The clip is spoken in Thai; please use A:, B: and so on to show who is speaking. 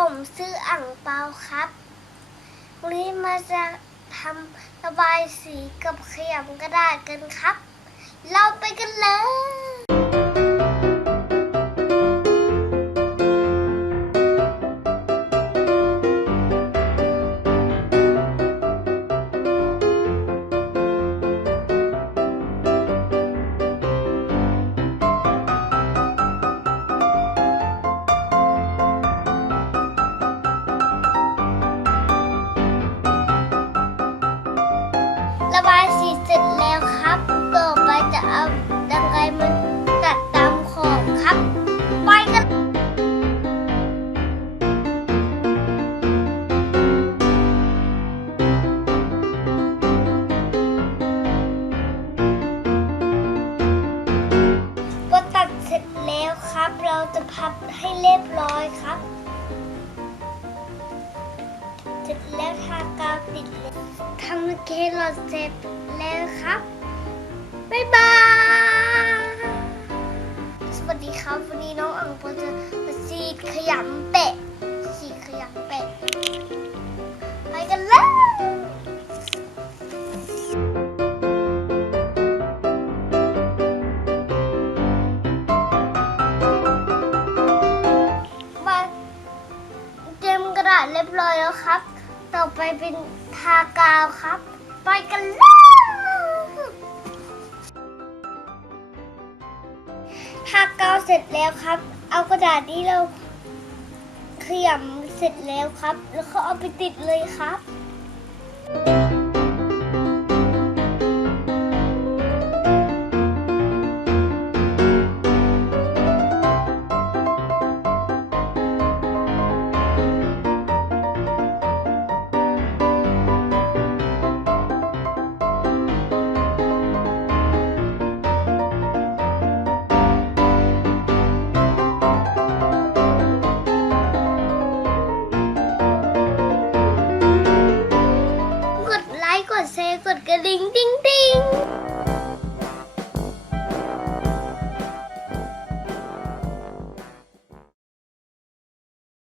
A: ผมซื้ออ่างเปาครับ วันนี้มาจะทำระบายสีกับขยำกระดาษกันครับ เราไปกันเลย แล้วครับ เราจะพับให้เรียบร้อยครับ เสร็จแล้วทากาวติดเลยทำเครอทเสร็จแล้วครับ บ๊ายบาย สวัสดีครับ วันนี้น้องอังปอจะมาสีดขยำเป็ดสีดขยำเป็ด เรียบร้อยแล้วครับ ต่อไปเป็นทากาวครับ ไปกันเลยทากาวเสร็จแล้วครับ เอากระดาษนี้เราขยำเสร็จแล้วครับ แล้วก็เอาไปติดเลยครับ ไลค์ก